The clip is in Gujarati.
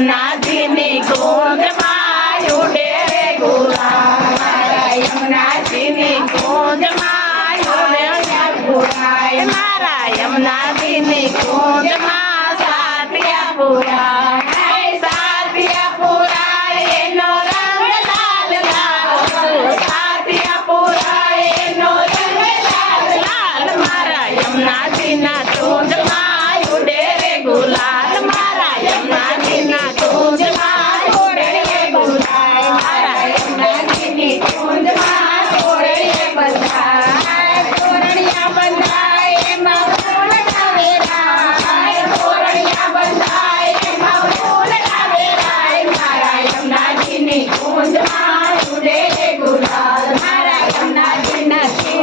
યમુનાજીની ગોંદમાં ઉડે રે ગુલાલ મારા યમુનાજીની ગોંદમાં ઉડે રે ગુલાલ મારા યમુનાજીની ગોંદમાં સાટિયા પુરા